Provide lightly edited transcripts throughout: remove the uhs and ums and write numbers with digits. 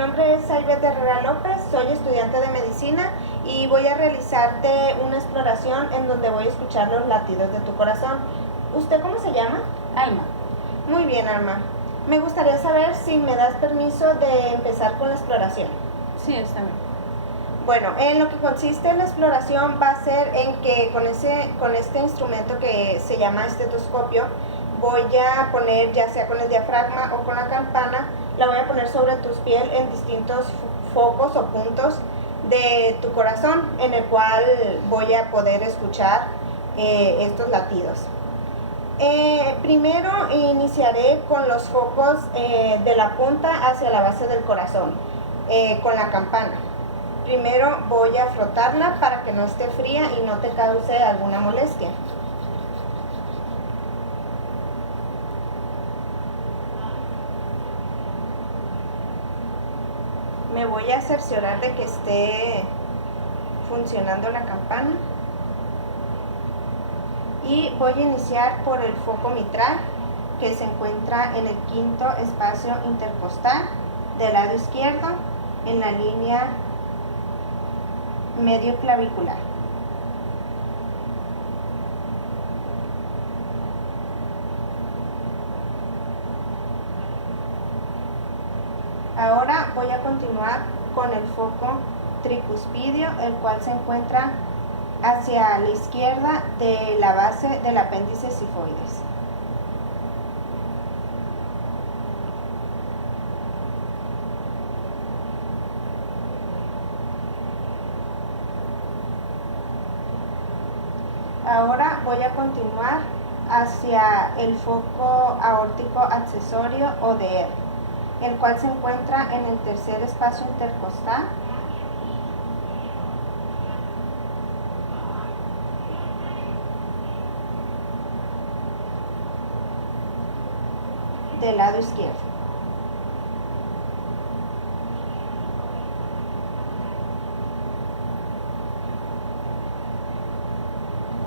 nombre es Aibet Herrera López, soy estudiante de medicina y voy a realizarte una exploración en donde voy a escuchar los latidos de tu corazón. ¿Usted cómo se llama? Alma. Muy bien, Alma. Me gustaría saber si me das permiso de empezar con la exploración. Sí, está bien. Bueno, en lo que consiste la exploración va a ser en que con este instrumento que se llama estetoscopio, voy a poner, ya sea con el diafragma o con la campana, la voy a poner sobre tus piel en distintos focos o puntos de tu corazón, en el cual voy a poder escuchar estos latidos. Primero iniciaré con los focos de la punta hacia la base del corazón, con la campana. Primero voy a frotarla para que no esté fría y no te cause alguna molestia. Me voy a cerciorar de que esté funcionando la campana. Y voy a iniciar por el foco mitral, que se encuentra en el quinto espacio intercostal del lado izquierdo, en la línea medio clavicular. Ahora voy a continuar con el foco tricuspidio, el cual se encuentra hacia la izquierda de la base del apéndice sifoides. Ahora voy a continuar hacia el foco aórtico accesorio o DR, el cual se encuentra en el tercer espacio intercostal del lado izquierdo.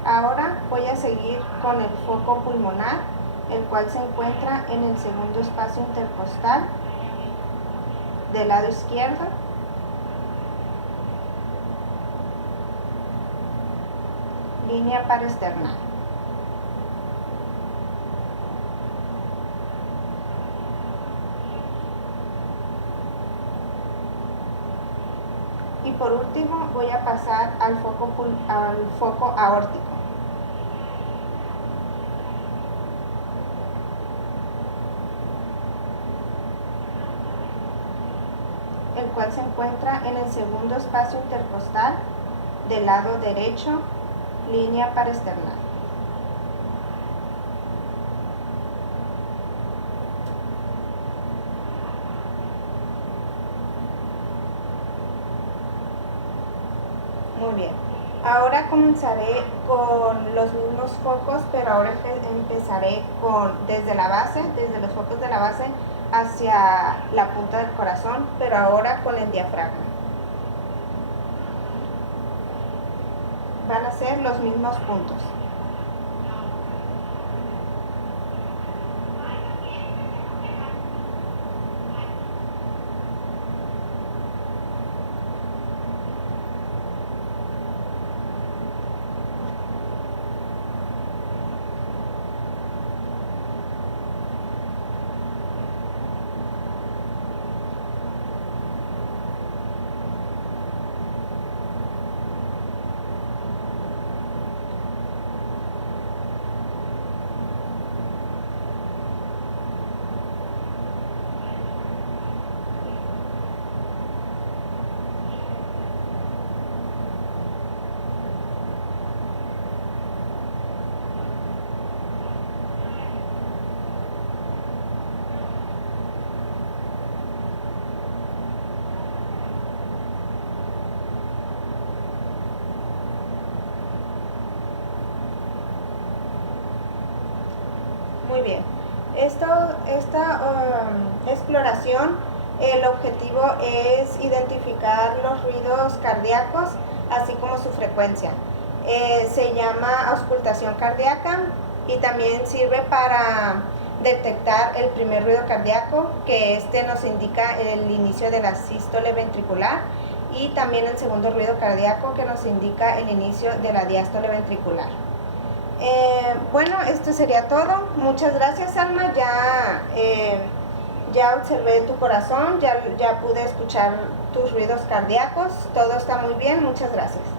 Ahora voy a seguir con el foco pulmonar, el cual se encuentra en el segundo espacio intercostal del lado izquierdo. Línea paraesternal. Y por último voy a pasar al foco aórtico. El cual se encuentra en el segundo espacio intercostal del lado derecho, línea paraesternal. Muy bien. Ahora comenzaré con los mismos focos, pero ahora empezaré desde la base, desde los focos de la base hacia la punta del corazón, pero ahora con el diafragma. Van a ser los mismos puntos. Muy bien. Esta exploración, el objetivo es identificar los ruidos cardíacos, así como su frecuencia. Se llama auscultación cardíaca y también sirve para detectar el primer ruido cardíaco, que nos indica el inicio de la sístole ventricular, y también el segundo ruido cardíaco, que nos indica el inicio de la diástole ventricular. Bueno, esto sería todo. Muchas gracias, Alma. Ya observé tu corazón, ya pude escuchar tus ruidos cardíacos. Todo está muy bien. Muchas gracias.